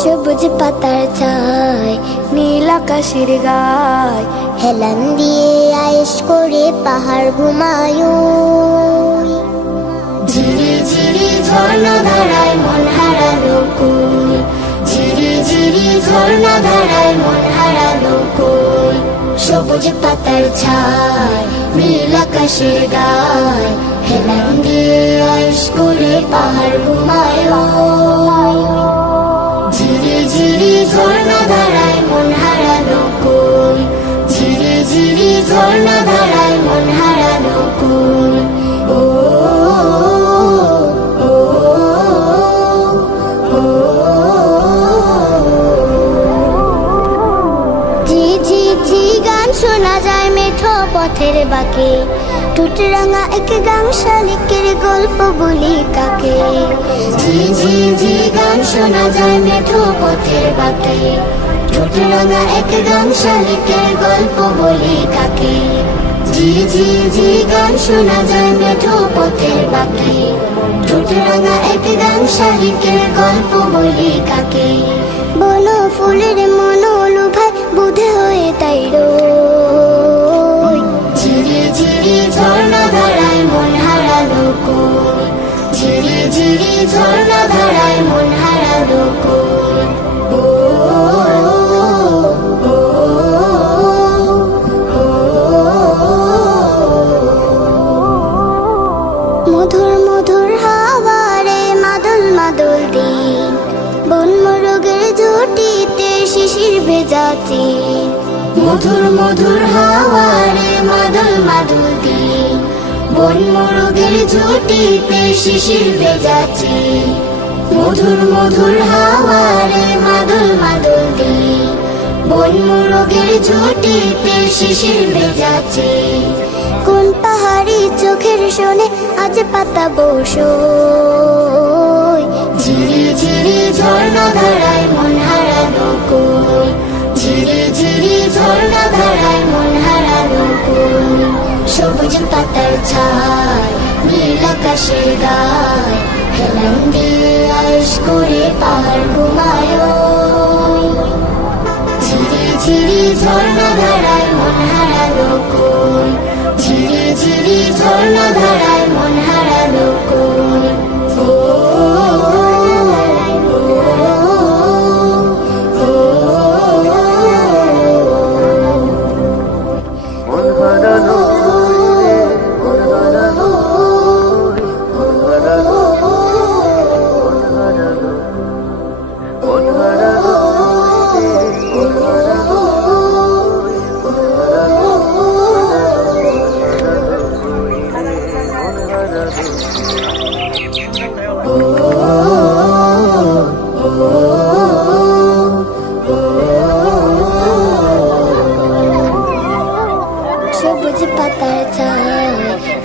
সবুজ পাতার ছায় নীল আকাশের গায় হেলান দিয়ে আয়েশ করে পাহাড় ঘুমায় ঝিরি ঝিরি ঝর্ণা ধারায় মন হারালো কই ঝিরি ঝিরি ঝর্ণা ধারায় মন হারালো কই সবুজ পাতার ছায় নীল আকাশের গায় হেলান দিয়ে আয়েশ করে পাহাড় ঘুমায় ঝিরি ঝিরি ঝর্ণা ধারায় মন হারালো কই ঝিরি ঝিরি ঝর্ণা ধারায় মন হারালো কই ও ঝি ঝি ঝি গান শোনা যায় মেঠো পথের বাঁকে ঠোঁট রাঙা এক গান শালিকের গল্প বলি কাকে ঝি ঝি ঝি গান শোনা যায় মেঠো পথের বাঁকে ঠোঁট রাঙা এক গান শালিকের গল্প বলি কাকে ঝি ঝি ঝি গান শোনা যায় মেঠো পথের বাঁকে ঠোঁট রাঙা এক গান শালিকের গল্প বলি কাকে বন ফুলের মন লুভায় বুধে হয়ে তাই রই ঝিরি ঝিরি ঝর্ণা ধারায় মন হারালো কই ঝিরি ঝিরি ঝর্ণা ধারায় মন হারালো কই ও মধুর মধুর হাওয়ারে মাদল মাদল দিন বন মোরগের ঝুঁটিতে শিশির ভেজা চিন মধুর মধুর হাওয়ারে মাদল মাদল দিন বন মোরগের ঝুঁটিতে শিশির ভেজা চিন মধুর মধুর হাওয়ারে মাদল মাদল দিন বন মোরগের ঝুঁটিতে শিশির ভেজা চিন কোন পাহাড়ি চোখের শোনে আজ পাতা বসই ঝিরি ঝিরি ঝর্ণা ধারায় মন হারালো কই ঝিরি ঝিরি ঝর্ণা ধারায় মন হারালো কই সবুজ পাতার ছায় নীল আকাশের গায় হেলান দিয়ে আয়েশ করে পাহাড় ঘুমায় ঝিরি ঝিরি ঝর্ণা ধারায় মন হারালো কই ঝিরি ঝিরি ঝর্ণা ধারায় মন হারালো কই ও সবুজ পাতার ছায়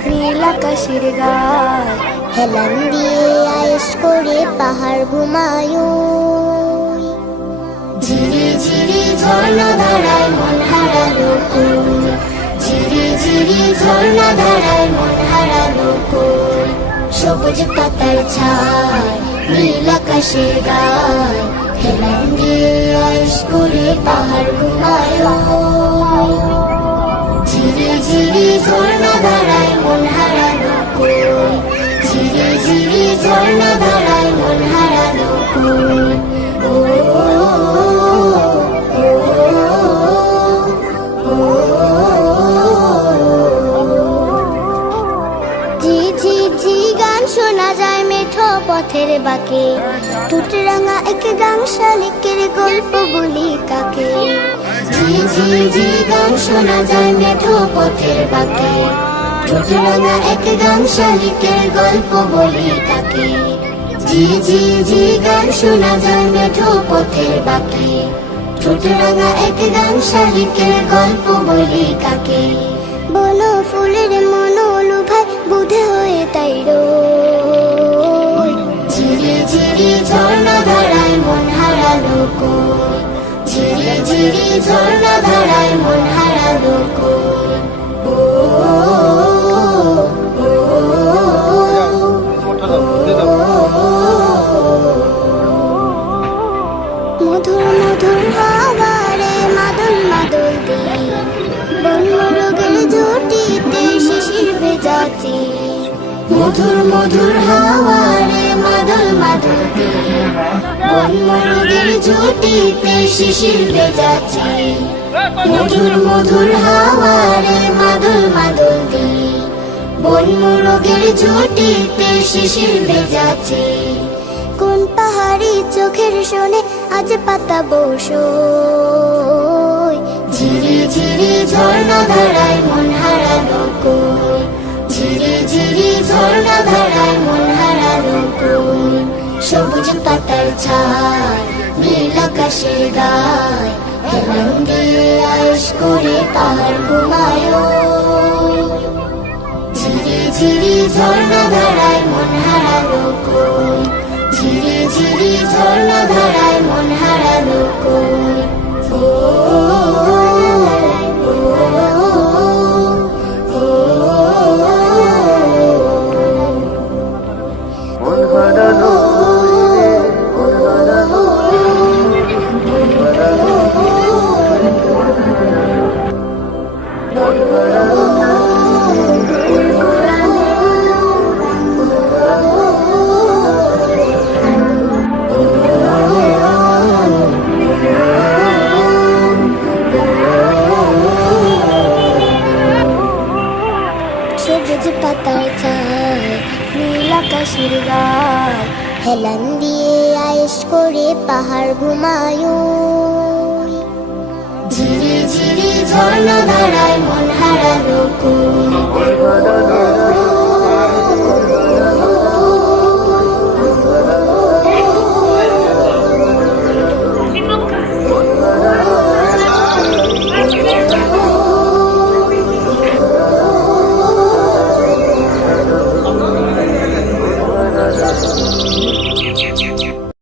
নীল আকাশের গায় হেলান দিয়ে আয়েশ করে পাহাড় ঘুমায় ঝিরি ঝিরি ঝর্ণা ধারায় মন হারালো কই ঝিরি ঝিরি ঝর্ণা ধারায় মন হারালো কই সবুজ পাতার ছায় নীল আকাশের গায় হেলান দিয়ে আয়েশ করে পাহাড় ঘুমায় ঝিরি ঝিরি ঝর্ণা ধারায় মন হারালো কই ঝিরি ঝিরি ঝর্ণা ধারায় মন হারালো কই ও ঝি ঝি ঝি গান শোনা যায় মেঠো পথের বাঁকে ঠোঁট রাঙা এক গান শালিকের গল্প বলি কাকে ঝি ঝি ঝি গান শোনা যায় মেঠো পথের বাঁকে ঠোঁট রাঙা এক গান শালিকের গল্প বলি কাকে ঝি ঝি ঝি গান শোনা যায় মেঠো পথের বাঁকে ঠোঁট রাঙা এক গান শালিকের গল্প বলি কাকে বন ফুলের মন লুভায় বুধে হয়ে তাই রই ঝিরি ঝর্ণা ধারায় মন হারালো কই, ঝিরি ঝিরি ঝর্ণা ধারায় মন হারালো কই। ও মধুর মধুর হাওয়ারে মাদল মাদল দিন, বন মোরগের ঝুঁটিতে শিশির ভেজাচ্ছি। মধুর মধুর হাওয়ারে মাদল মাদল দিন, বন মোরগের ঝুঁটিতে শিশির ভেজাচ্ছি। মধুর মধুর হাওয়ারে মাদল মাদল দিন, বন মোরগের ঝুঁটিতে শিশির ভেজাচ্ছি। কোন পাহাড়ি চোখের শোনে আজ পাতা বসই, ঝিরি ঝিরি ঝর্ণা ধারায় মন হারালো কই, ঝিরি ঝিরি ঝর্ণা ধারায় মন হারালো কই। সবুজ পাতার ছায় নীল আকাশের গায়, হেলান দিয়ে আয়েশ করে পাহাড় ঘুমায়। ঝিরি ঝিরি ঝর্ণা ধারায় মন হারালো কই, ঝিরি ঝিরি ঝর্ণা ধারায় মন হারালো কই। ও মন হারালো সবুজ পাতার ছায় নীল আকাশের গায়, হেলান দিয়ে আয়েশ করে পাহাড় ঘুমায়। ঝিরি ঝিরি ঝর্ণা ধারায় মন হারালো কই।